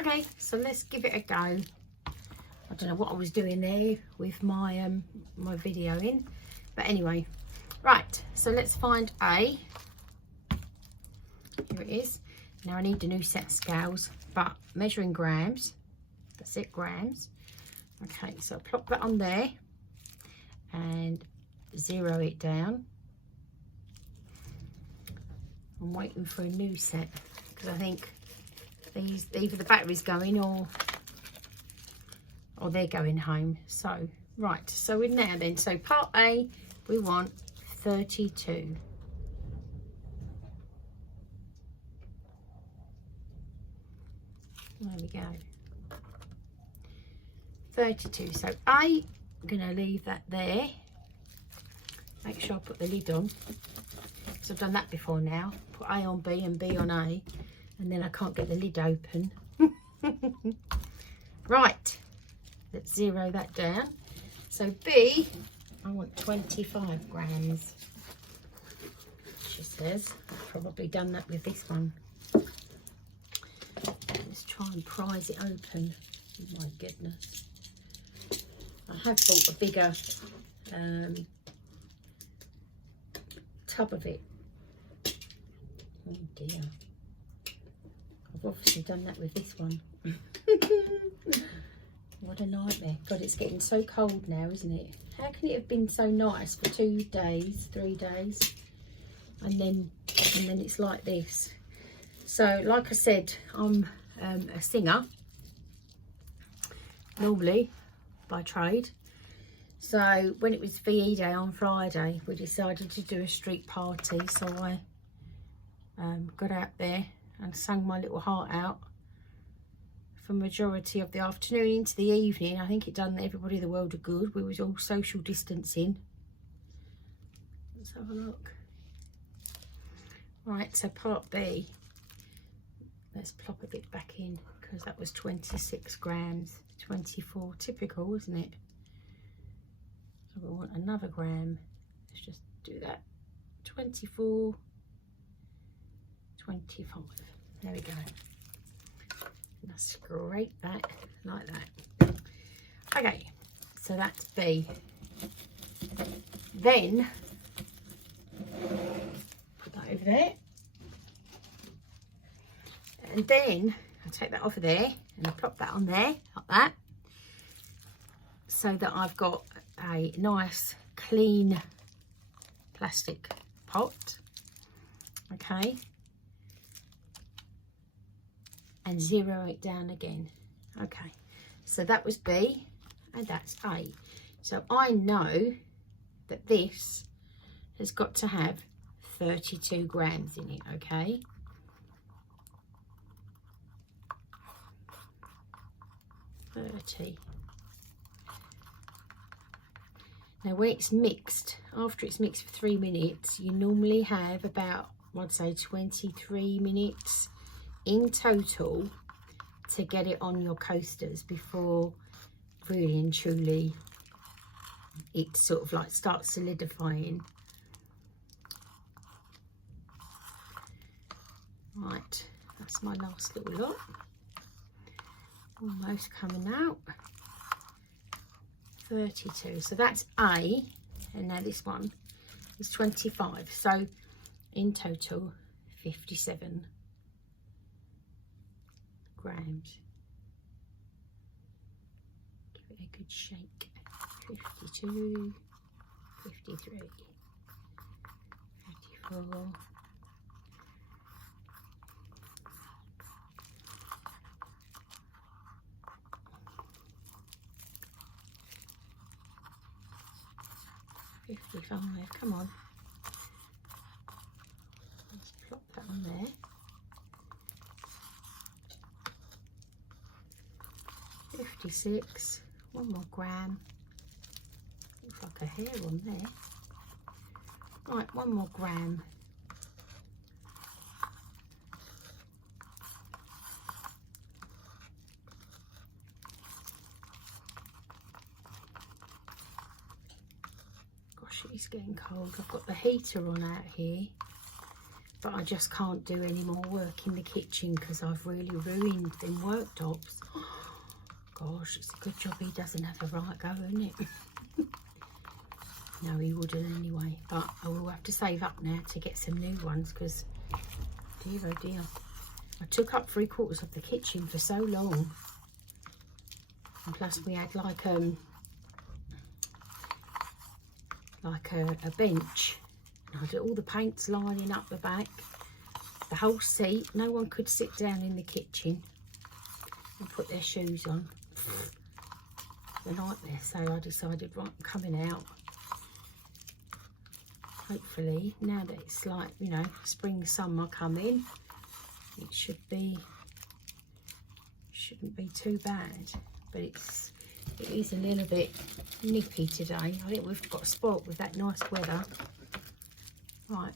Okay, so let's give it a go. I don't know what I was doing there with my my videoing, but anyway, right, so let's find A. Here it is. Now I need a new set of scales, but measuring grams. That's it, grams. Okay, so I'll plop that on there and 0 it down. I'm waiting for a new set because I think these, either the battery's going or they're going home. So right, so we're now then, so part A, we want 32. There we go, 32. So A, I'm gonna leave that there. Make sure I put the lid on, because I've done that before now. Put A on B and B on A, and then I can't get the lid open. Right, let's 0 that down. So B, I want 25 grams. She says, I've probably done that with this one. Let's try and prise it open. Oh my goodness. I have bought a bigger tub of it. Oh dear. I've obviously done that with this one. What a nightmare. God, it's getting so cold now, isn't it? How can it have been so nice for 2 days, 3 days, and then it's like this? So like I said, I'm a singer normally by trade. So when it was VE day on Friday, we decided to do a street party. So I got out there and sang my little heart out for majority of the afternoon into the evening. I think it done everybody the world of good. We was all social distancing. Let's have a look. Right, so part B. Let's plop a bit back in, because that was 26 grams. 24, typical, isn't it? So we want another gram. Let's just do that. 24, 25. There we go. And I scrape that like that. Okay, so that's B. Then put that over there. And then I'll take that off of there and I'll plop that on there like that, so that I've got a nice clean plastic pot. Okay, and 0 it down again. Okay, so that was B and that's A. So I know that this has got to have 32 grams in it. Okay, now when it's mixed, after it's mixed for 3 minutes, you normally have about, I'd say 23 minutes in total to get it on your coasters before really and truly it sort of like starts solidifying. Right, that's my last little lot. Almost coming out. 32, so that's A, and now this one is 25, so in total 57 grams. Give it a good shake. 52, 53, 54, 55, come on. Let's plop that on there. 56, 1 more gram. Looks like a hair on there. Right, 1 more gram. It's getting cold. I've got the heater on out here, but I just can't do any more work in the kitchen because I've really ruined them worktops. Gosh, it's a good job he doesn't have a right go, isn't it? No, he wouldn't anyway, but I will have to save up now to get some new ones because, dear oh dear, I took up 3/4 of the kitchen for so long. And plus we had like a bench. I had all the paints lining up the back, the whole seat. No one could sit down in the kitchen and put their shoes on. The nightmare. So I decided, right, I'm coming out. Hopefully, now that it's like, you know, spring, summer coming, it shouldn't be too bad. But it is a little bit nippy today. I think we've got spoilt with that nice weather. Right,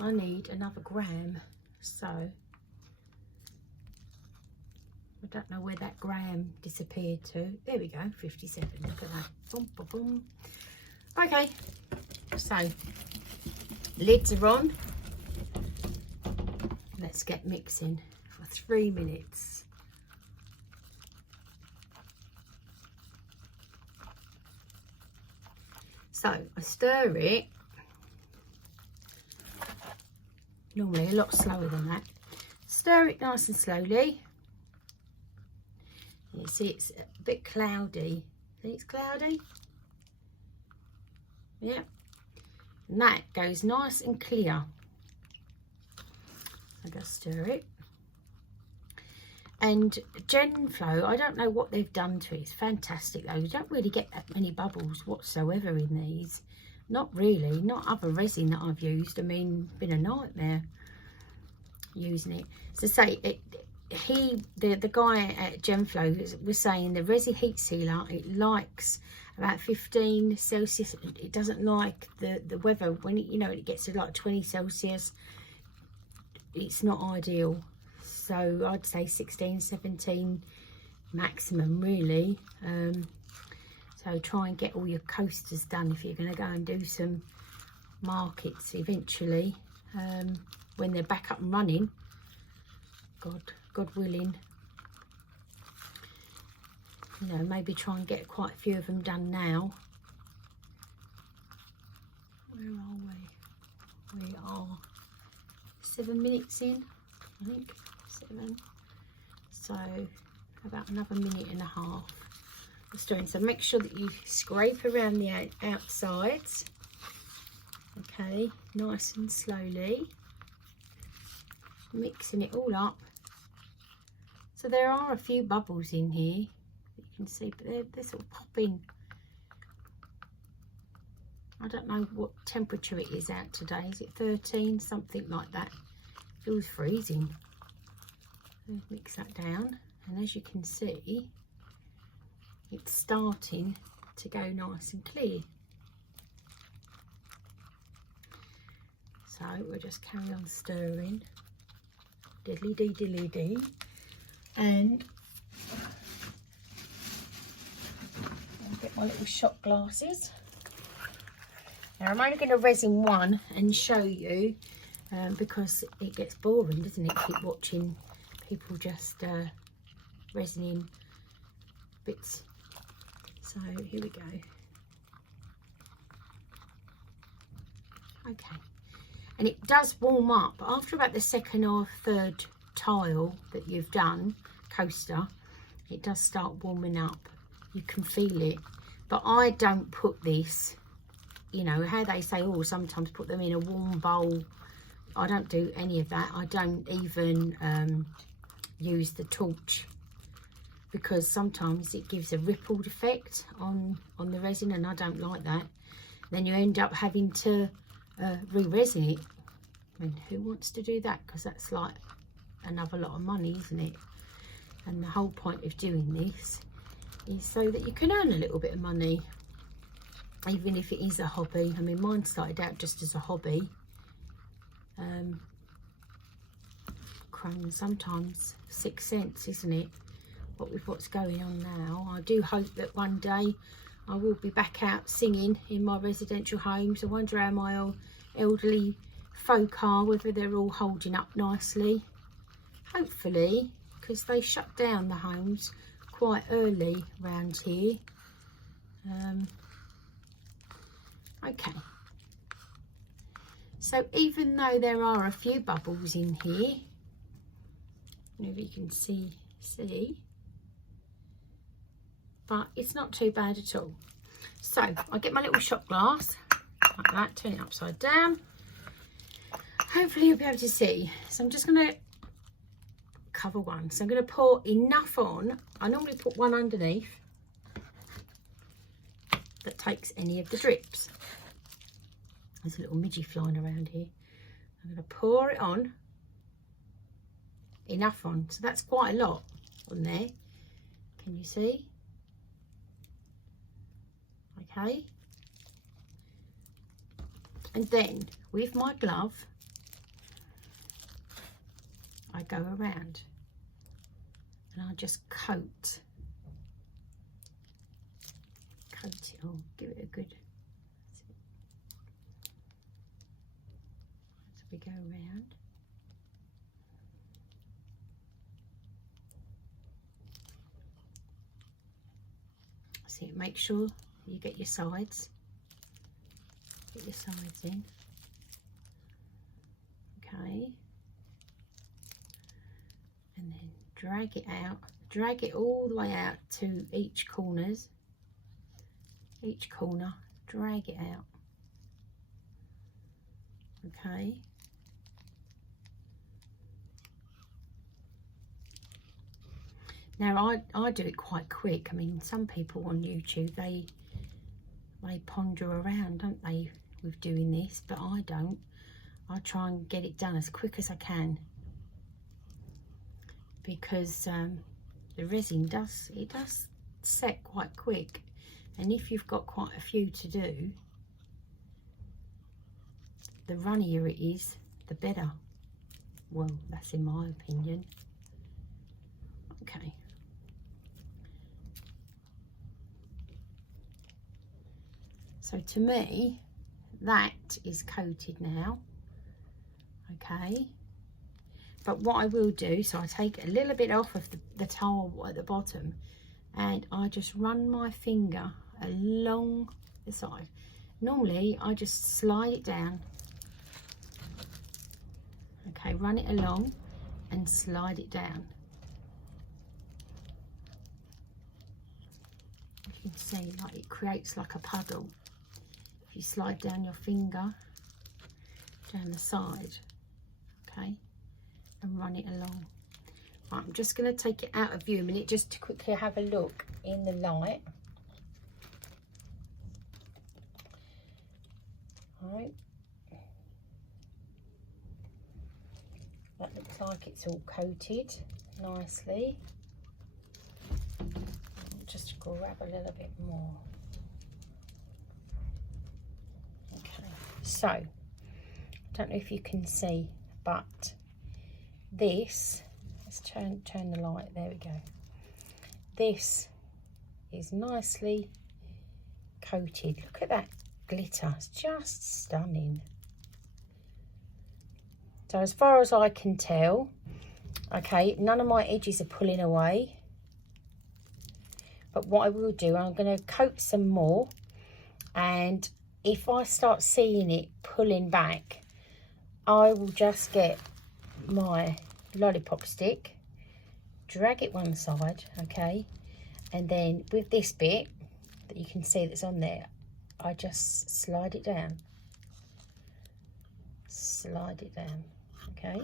I need another gram, so I don't know where that gram disappeared to. There we go, 57. Look at that. Boom, boom, boom. Okay, so lids are on. Let's get mixing for 3 minutes. So I stir it. Normally a lot slower than that. Stir it nice and slowly. You see it's a bit cloudy. See it's cloudy? Yeah. And that goes nice and clear. I just stir it. And Jenflow, I don't know what they've done to it. It's fantastic though. You don't really get that many bubbles whatsoever in these. Not really. Not other resin that I've used. I mean, been a nightmare using it. So say it. The guy at Jenflow was saying the Resi-HEAT Sealer, it likes about 15 Celsius. It doesn't like the weather when it, you know, it gets to like 20 Celsius. It's not ideal. So I'd say 16, 17 maximum really. So try and get all your coasters done if you're going to go and do some markets eventually, when they're back up and running. God willing. You know, maybe try and get quite a few of them done now. Where are we? We are 7 minutes in, I think. 7. So about another minute and a half. So make sure that you scrape around the outsides. Okay, nice and slowly. Mixing it all up. So there are a few bubbles in here, you can see, but they're sort of popping. I don't know what temperature it is out today. Is it 13? Something like that. Feels freezing. Mix that down, and as you can see, it's starting to go nice and clear. So we'll just carry on stirring. Diddly dee diddly dee. And I'll get my little shot glasses. Now I'm only going to resin one and show you, because it gets boring, doesn't it? Keep watching people just resining bits. So here we go. Okay, and it does warm up after about the second or third tile that you've done, coaster. It does start warming up. You can feel it, but I don't put this, you know how they say, oh, sometimes put them in a warm bowl. I don't do any of that. I don't even use the torch, because sometimes it gives a rippled effect on the resin, and I don't like that. Then you end up having to re-resin it. I mean, who wants to do that? Because that's like another lot of money, isn't it? And the whole point of doing this is so that you can earn a little bit of money, even if it is a hobby. I mean, mine started out just as a hobby. Sometimes 6 cents, isn't it? What with what's going on now, I do hope that one day I will be back out singing in my residential homes. I wonder how my elderly faux car, whether they're all holding up nicely. Hopefully, because they shut down the homes quite early around here. Okay. So even though there are a few bubbles in here, if you can see, but it's not too bad at all. So I'll get my little shot glass like that, turn it upside down. Hopefully you'll be able to see. So I'm just going to cover one. So I'm going to pour enough on. I normally put one underneath that takes any of the drips. There's a little midgie flying around here. I'm going to pour it on. Enough on. So that's quite a lot on there. Can you see? Okay. And then with my glove, I go around and I just coat it all, give it a good, so we go around. See, make sure you get your sides. Get your sides in. Okay. And then drag it out. Drag it all the way out to each corner. Drag it out. Okay. Now I do it quite quick. I mean, some people on YouTube, they ponder around, don't they, with doing this, but I don't. I try and get it done as quick as I can, because the resin does set quite quick, and if you've got quite a few to do, the runnier it is, the better. Well, that's in my opinion. Okay. So to me, that is coated now. Okay. But what I will do, so I take a little bit off of the tile at the bottom, and I just run my finger along the side. Normally, I just slide it down. Okay, run it along and slide it down. You can see, like, it creates like a puddle. If you slide down your finger down the side, okay, and run it along. Right, I'm just going to take it out of view a minute just to quickly have a look in the light. Right, that looks like it's all coated nicely. I'll just grab a little bit more. Okay, so I don't know if you can see, but this, let's turn the light, there we go. This is nicely coated. Look at that glitter, it's just stunning. So as far as I can tell, okay, none of my edges are pulling away. But what I will do, I'm going to coat some more, and if I start seeing it pulling back, I will just get my lollipop stick, drag it one side, okay, and then with this bit that you can see that's on there, I just slide it down, okay,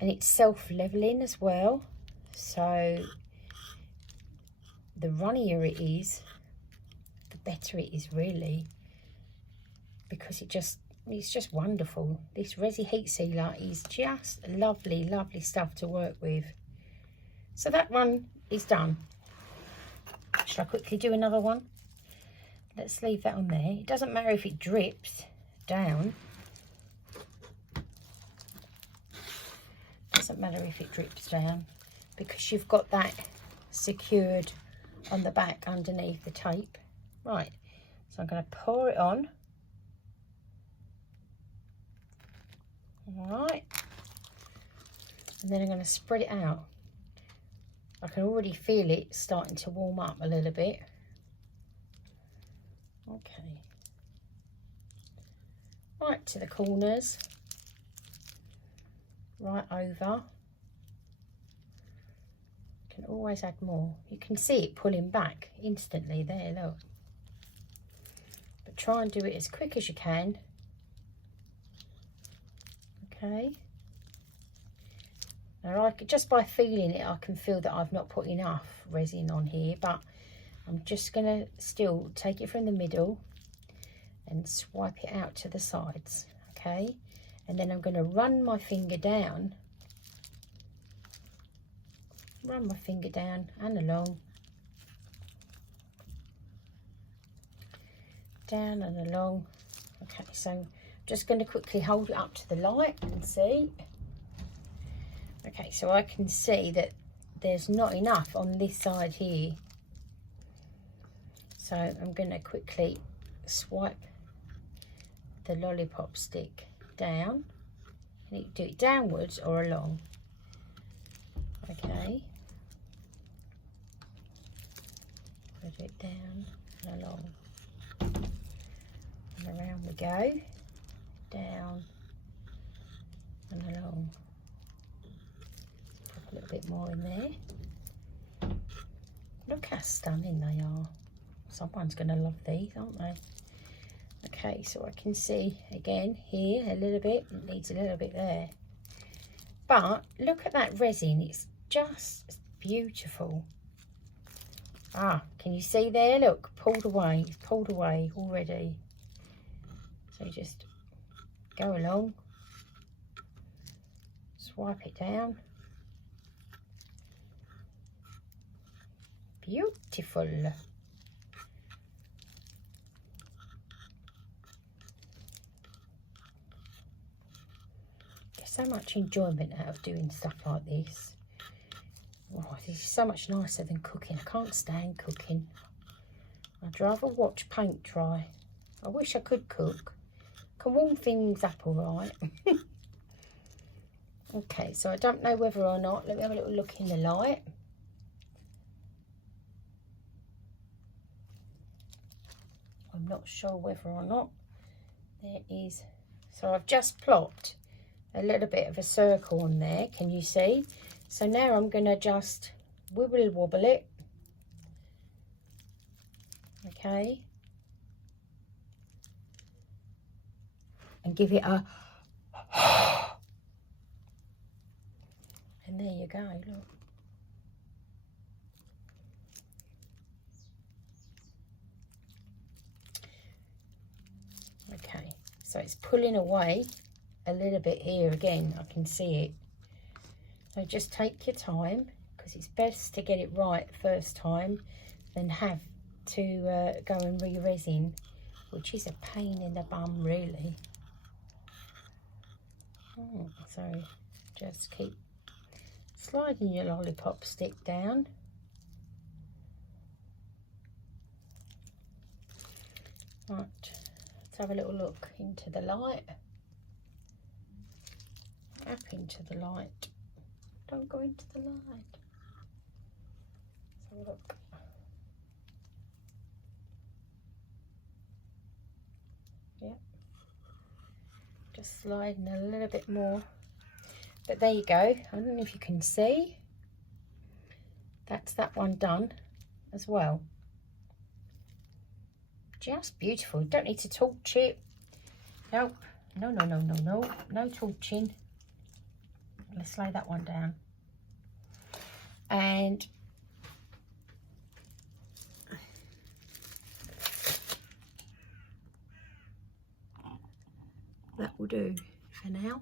and it's self-leveling as well, so the runnier it is, the better it is, really, because it's just wonderful. This Resi heat sealer is just lovely stuff to work with. So that one is done. Should I quickly do another one? Let's leave that on there. It doesn't matter if it drips down. Doesn't matter if it drips down, because you've got that secured on the back underneath the tape. Right, so I'm going to pour it on. Alright. And then I'm going to spread it out. I can already feel it starting to warm up a little bit. Okay. Right to the corners. Right over. Can always add more. You can see it pulling back instantly there, look. But try and do it as quick as you can. Okay. Now, just by feeling it, I can feel that I've not put enough resin on here, but I'm just going to still take it from the middle and swipe it out to the sides, okay? And then I'm going to run my finger down, and along, down and along. Okay, so I'm just going to quickly hold it up to the light and see. Okay, so I can see that there's not enough on this side here. So I'm going to quickly swipe the lollipop stick down. And you can do it downwards or along. Okay. Put it down and along. And around we go. Down and along. Put a little bit more in there. Look how stunning they are. Someone's going to love these, aren't they? Okay, so I can see again here a little bit. It needs a little bit there. But look at that resin. It's just beautiful. Ah, can you see there? Look, pulled away. It's pulled away already. So you just go along. Swipe it down. Beautiful. So much enjoyment out of doing stuff like this. Oh, this is so much nicer than cooking. I can't stand cooking. I'd rather watch paint dry. I wish I could cook. Can warm things up all right. Okay, so I don't know whether or not. Let me have a little look in the light. I'm not sure whether or not there is. So I've just plopped a little bit of a circle on there, can you see? So now I'm going to just wibble wobble it, okay, and give it a and there you go, look. Okay, so it's pulling away a little bit here again. I can see it. So just take your time, because it's best to get it right first time than have to go and re-resin, which is a pain in the bum really. So just keep sliding your lollipop stick down. Right, let's have a little look into the light. Up into the light. Don't go into the light. Let's have a look. Yep. Just sliding a little bit more. But there you go. I don't know if you can see. That's that one done as well. Just beautiful. Don't need to torch it. Nope. No, no, no, no, no. No torching. Let's lay that one down. And that will do for now.